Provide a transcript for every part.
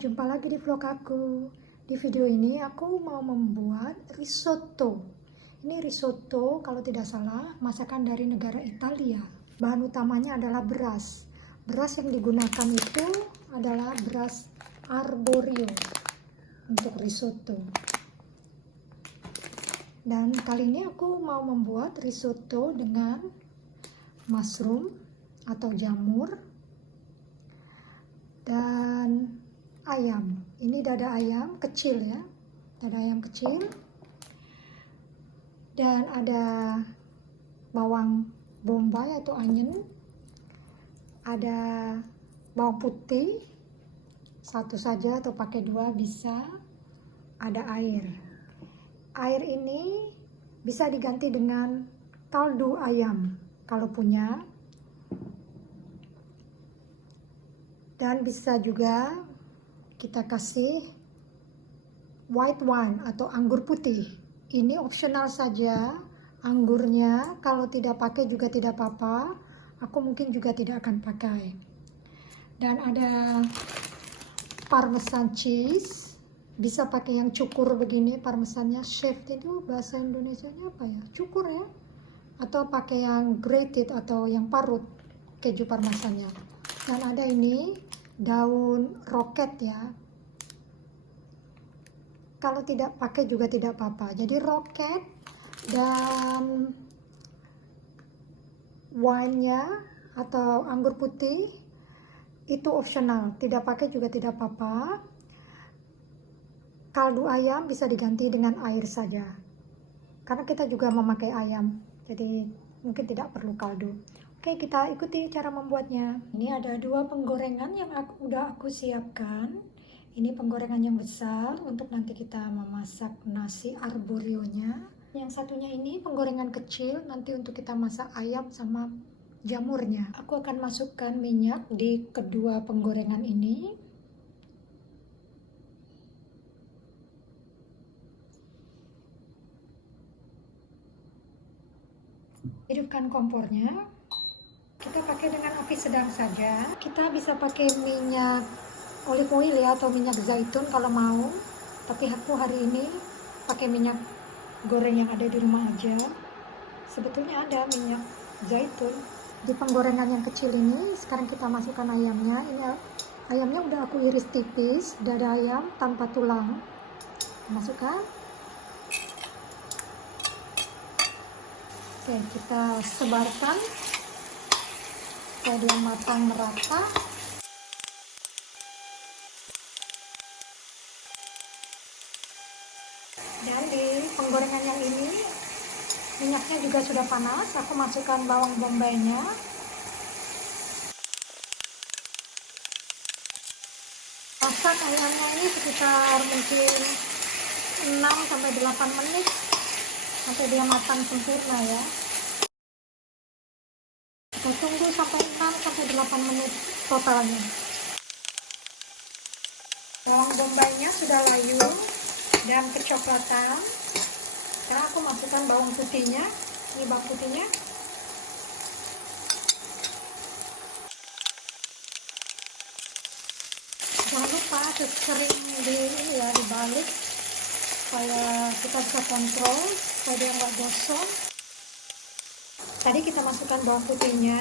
jumpa lagi di vlog aku. Di video ini aku mau membuat risotto. Ini risotto kalau tidak salah masakan dari negara Italia. Bahan utamanya adalah beras. Beras yang digunakan itu adalah beras arborio untuk risotto. Dan kali ini aku mau membuat risotto dengan mushroom atau jamur dan ayam. Ini dada ayam kecil ya, dada ayam kecil, dan ada bawang bombay atau onion, ada bawang putih satu saja atau pakai dua bisa, ada air. Air ini bisa diganti dengan kaldu ayam kalau punya, dan bisa juga kita kasih white wine atau anggur putih. Ini opsional saja, anggurnya kalau tidak pakai juga tidak apa-apa. Aku mungkin juga tidak akan pakai. Dan ada parmesan cheese, bisa pakai yang cukur begini parmesannya. Chef itu bahasa Indonesianya apa ya, cukur ya, atau pakai yang grated atau yang parut keju parmesannya. Dan ada ini daun roket ya, kalau tidak pakai juga tidak apa-apa. Jadi roket dan wine-nya atau anggur putih itu opsional, tidak pakai juga tidak apa-apa. Kaldu ayam bisa diganti dengan air saja, karena kita juga memakai ayam, jadi mungkin tidak perlu kaldu. Oke, kita ikuti cara membuatnya. Ini ada dua penggorengan yang udah aku siapkan. Ini penggorengan yang besar untuk nanti kita memasak nasi arborionya. Yang satunya ini penggorengan kecil nanti untuk kita masak ayam sama jamurnya. Aku akan masukkan minyak di kedua penggorengan ini. Hidupkan kompornya. Kita pakai dengan api sedang saja. Kita bisa pakai minyak olive oil ya, atau minyak zaitun kalau mau. Tapi aku hari ini pakai minyak goreng yang ada di rumah aja. Sebetulnya ada minyak zaitun di penggorengan yang kecil ini. Sekarang kita masukkan ayamnya. Ini ayamnya udah aku iris tipis, dada ayam tanpa tulang. Masukkan. Oke, kita sebarkan supaya dia matang merata. Dan di penggorengan yang ini minyaknya juga sudah panas. Aku masukkan bawang bombaynya. Masak ayamnya ini sekitar mungkin 6-8 menit sampai dia matang sempurna ya. Kita tunggu sampai 6-8 menit totalnya. Bawang bombaynya sudah layu dan kecoklatan. Sekarang aku masukkan bawang putihnya. Ini bawang putihnya. Jangan lupa sering dibalik supaya kita bisa kontrol supaya dia nggak gosong. Tadi kita masukkan bawang putihnya.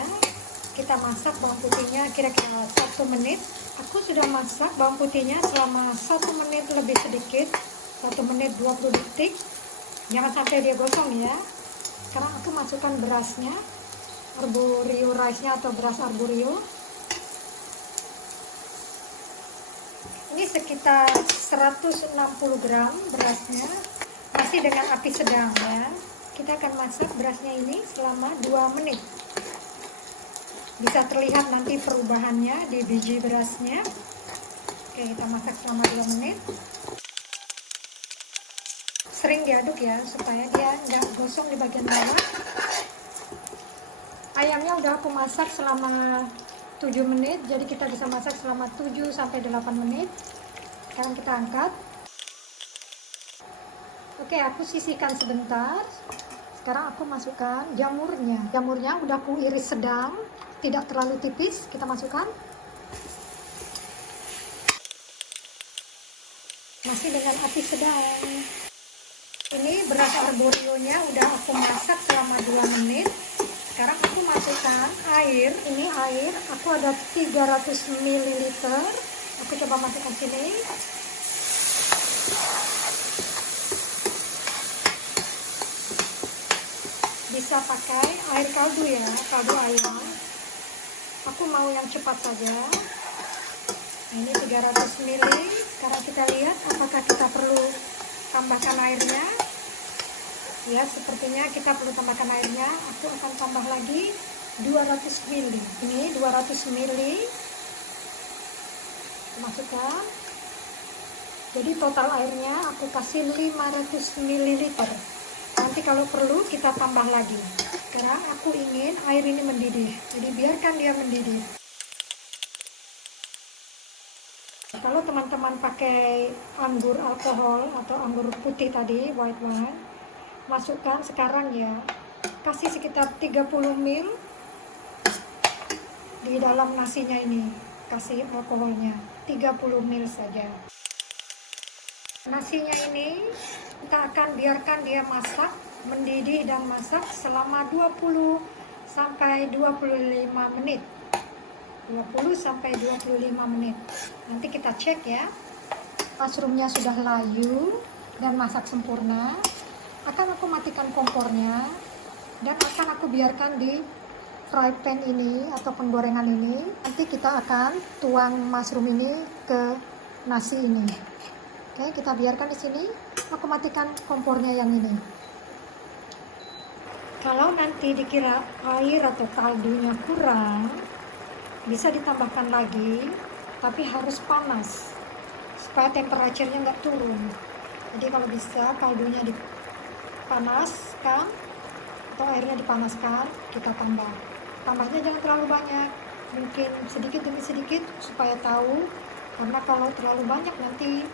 Kita masak bawang putihnya kira-kira 1 menit. Aku sudah masak bawang putihnya selama 1 menit lebih sedikit, 1 menit 20 detik. Jangan sampai dia gosong ya. Sekarang aku masukkan berasnya, arborio rice-nya atau beras arborio. Ini sekitar 160 gram berasnya, masih dengan api sedang ya. Kita akan masak berasnya ini selama 2 menit. Bisa terlihat nanti perubahannya di biji berasnya. Oke, kita masak selama 2 menit. Sering diaduk ya, supaya dia nggak gosong di bagian bawah. Ayamnya udah aku masak selama 7 menit, jadi kita bisa masak selama 7-8 menit. Sekarang kita angkat. Oke, aku sisihkan sebentar. Sekarang aku masukkan jamurnya. Jamurnya udah aku iris sedang, tidak terlalu tipis. Kita masukkan. Masih dengan api sedang. Ini beras arborionya udah aku masak selama 2 menit. Sekarang aku masukkan air. Ini air, aku ada 300 ml. Aku coba masukkan sini. Bisa pakai air kaldu ya, kaldu ayam. Aku mau yang cepat saja. Ini 300 ml. Sekarang kita lihat apakah kita perlu tambahkan airnya. Ya, sepertinya kita perlu tambahkan airnya. Aku akan tambah lagi 200 ml. Ini 200 ml. Masukkan. Jadi total airnya aku kasih 500 ml. Nanti kalau perlu kita tambah lagi. Sekarang aku ingin air ini mendidih. Jadi biarkan dia mendidih. Kalau teman-teman pakai anggur alkohol atau anggur putih tadi, white wine, masukkan sekarang ya. Kasih sekitar 30 ml di dalam nasinya ini. Kasih alkoholnya 30 ml saja. Nasinya ini kita akan biarkan dia masak, mendidih dan masak selama 20 sampai 25 menit. 20 sampai 25 menit. Nanti kita cek ya. Mushroomnya sudah layu dan masak sempurna. Akan aku matikan kompornya dan akan aku biarkan di fry pan ini atau penggorengan ini. Nanti kita akan tuang mushroom ini ke nasi ini. Oke, kita biarkan di sini. Aku matikan kompornya yang ini. Kalau nanti dikira air atau kaldunya kurang, bisa ditambahkan lagi, tapi harus panas supaya temperaturnya nggak turun. Jadi kalau bisa kaldunya dipanaskan atau airnya dipanaskan, kita tambah. Tambahnya jangan terlalu banyak, mungkin sedikit demi sedikit supaya tahu, karena kalau terlalu banyak nanti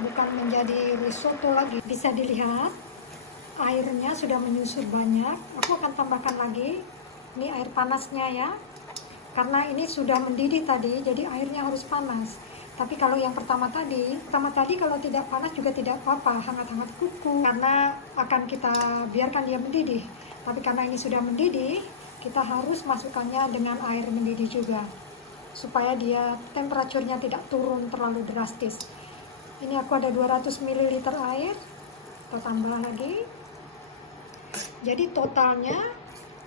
bukan menjadi risotto lagi. Bisa dilihat airnya sudah menyusut banyak. Aku akan tambahkan lagi. Ini air panasnya ya, karena ini sudah mendidih tadi, jadi airnya harus panas. Tapi kalau yang pertama tadi kalau tidak panas juga tidak apa-apa, hangat-hangat kuku, karena akan kita biarkan dia mendidih. Tapi karena ini sudah mendidih, kita harus masukkannya dengan air mendidih juga, supaya dia temperaturnya tidak turun terlalu drastis. Ini aku ada 200 ml air, kita tambah lagi. Jadi totalnya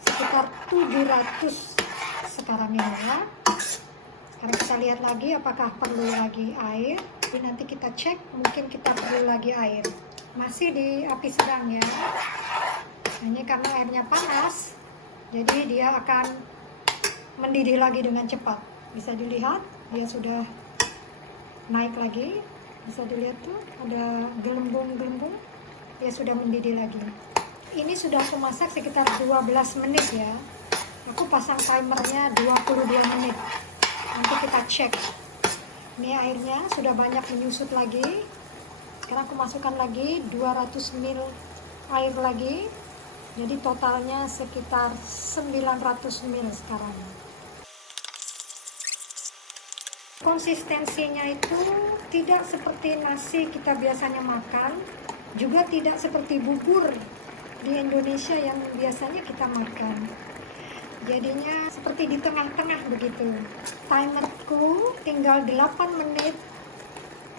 sekitar 700 sekarang ini ya. Sekarang kita lihat lagi apakah perlu lagi air. Jadi nanti kita cek, mungkin kita perlu lagi air. Masih di api sedang ya. Ini karena airnya panas, jadi dia akan mendidih lagi dengan cepat. Bisa dilihat dia sudah naik lagi. Bisa dilihat tuh ada gelembung-gelembung. Dia sudah mendidih lagi. Ini sudah aku masak sekitar 12 menit ya. Aku pasang timernya 22 menit. Nanti kita cek. Ini airnya sudah banyak menyusut lagi. Sekarang aku masukkan lagi 200 ml air lagi. Jadi totalnya sekitar 900 ml sekarang. Konsistensinya itu tidak seperti nasi kita biasanya makan, juga tidak seperti bubur di Indonesia yang biasanya kita makan. Jadinya seperti di tengah-tengah begitu. Timerku tinggal 8 menit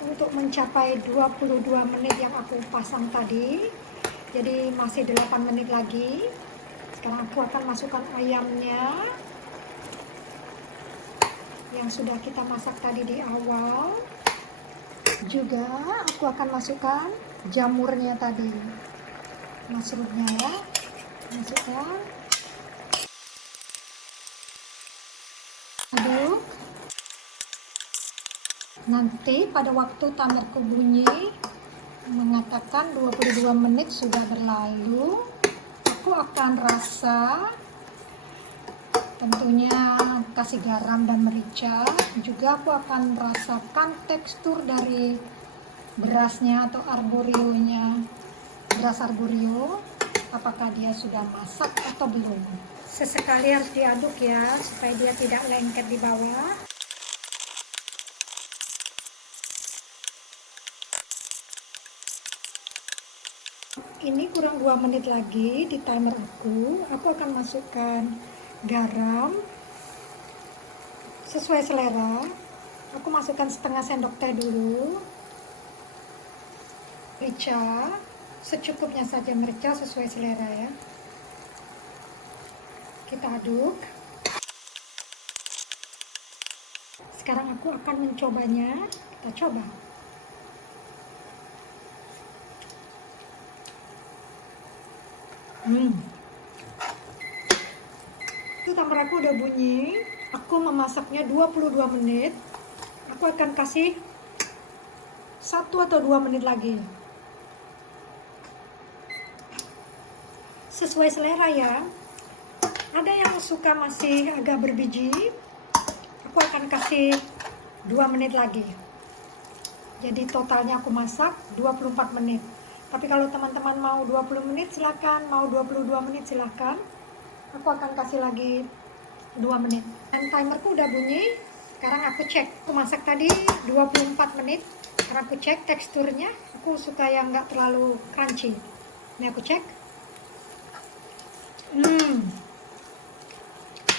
untuk mencapai 22 menit yang aku pasang tadi. Jadi masih 8 menit lagi. Sekarang aku akan masukkan ayamnya yang sudah kita masak tadi di awal. Juga aku akan masukkan jamurnya tadi, mushroomnya ya. Masukkan. Aduk. Nanti pada waktu timerku bunyi mengatakan 22 menit sudah berlalu, aku akan rasa, tentunya kasih garam dan merica. Juga aku akan merasakan tekstur dari berasnya atau arborionya, beras arborio, apakah dia sudah masak atau belum. Sesekali harus diaduk ya, supaya dia tidak lengket di bawah. Ini kurang 2 menit lagi di timer aku. Aku akan masukkan garam sesuai selera. Aku masukkan setengah sendok teh dulu. Merica, secukupnya saja merica sesuai selera ya. Kita aduk. Sekarang aku akan mencobanya. Kita coba. Itu timer aku udah bunyi. Aku memasaknya 22 menit. Aku akan kasih 1 atau 2 menit lagi. Sesuai selera ya. Ada yang suka masih agak berbiji. Aku akan kasih 2 menit lagi. Jadi totalnya aku masak 24 menit. Tapi kalau teman-teman mau 20 menit silakan, mau 22 menit silakan. Aku akan kasih lagi 2 menit. Dan timerku udah bunyi. Sekarang aku cek. Aku masak tadi 24 menit. Sekarang aku cek teksturnya. Aku suka yang nggak terlalu crunchy. Ini aku cek.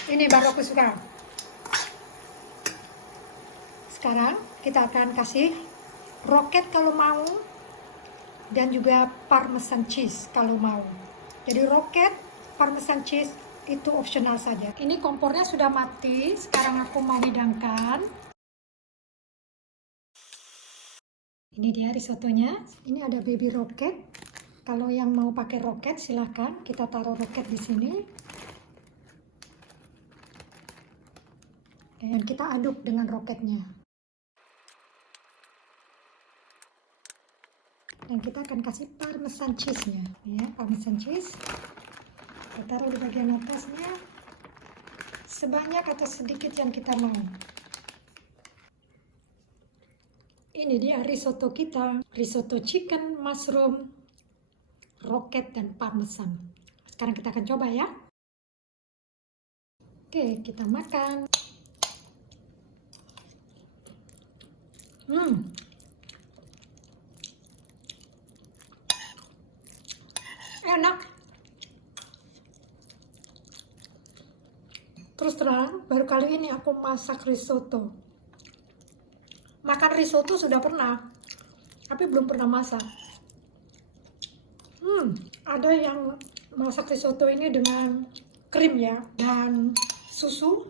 Ini baru aku suka. Sekarang kita akan kasih roket kalau mau, dan juga parmesan cheese kalau mau. Jadi roket, parmesan cheese itu opsional saja. Ini kompornya sudah mati. Sekarang aku mau hidangkan. Ini dia risottonya. Ini ada baby roket. Kalau yang mau pakai roket silahkan. Kita taruh roket di sini. Dan kita aduk dengan roketnya. Dan kita akan kasih parmesan cheese-nya. Ya, parmesan cheese. Kita taruh di bagian atasnya. Sebanyak atau sedikit yang kita mau. Ini dia risotto kita. Risotto chicken, mushroom, roket, dan parmesan. Sekarang kita akan coba ya. Oke, kita makan. Enak. Terus terang, baru kali ini aku masak risotto. Makan risotto sudah pernah, tapi belum pernah masak. Ada yang masak risotto ini dengan krim ya, dan susu.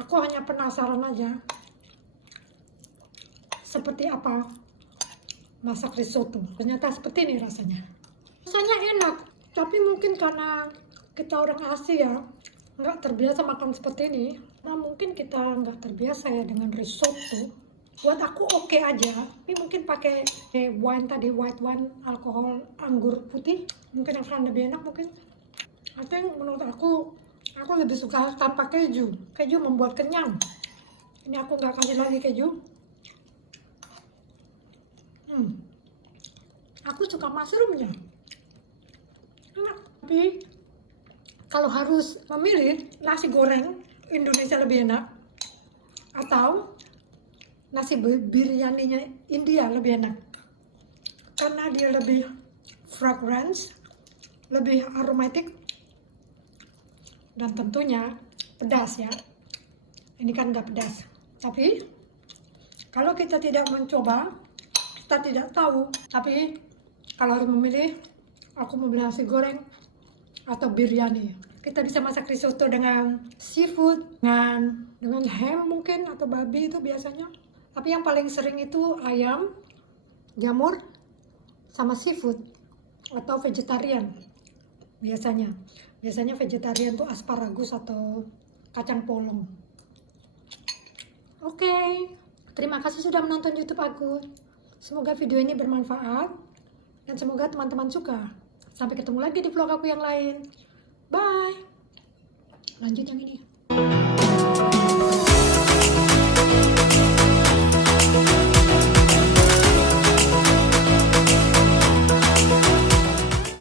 Aku hanya penasaran aja, seperti apa masak risotto. Ternyata seperti ini rasanya. Rasanya enak, tapi mungkin karena kita orang Asia nggak terbiasa makan seperti ini. Nah, mungkin kita nggak terbiasa ya dengan risotto. Buat aku oke aja, tapi mungkin pakai wine tadi, white wine, alkohol anggur putih, mungkin akan lebih enak mungkin. I think menurut aku lebih suka tanpa keju. Keju membuat kenyang. Ini aku nggak kasih lagi keju. Aku suka mushroomnya. Enak. Tapi kalau harus memilih, nasi goreng Indonesia lebih enak atau nasi biryaninya India lebih enak, karena dia lebih fragrance, lebih aromatik, dan tentunya pedas ya. Ini kan nggak pedas, tapi kalau kita tidak mencoba, kita tidak tahu. Tapi kalau harus memilih, aku memilih nasi goreng atau biryani. Kita bisa masak risotto dengan seafood, dengan ham mungkin, atau babi itu biasanya. Tapi yang paling sering itu ayam, jamur, sama seafood, atau vegetarian biasanya. Biasanya vegetarian tuh asparagus atau kacang polong. Oke, terima kasih sudah menonton YouTube aku. Semoga video ini bermanfaat dan semoga teman-teman suka. Sampai ketemu lagi di vlog aku yang lain. Bye. Lanjut yang ini.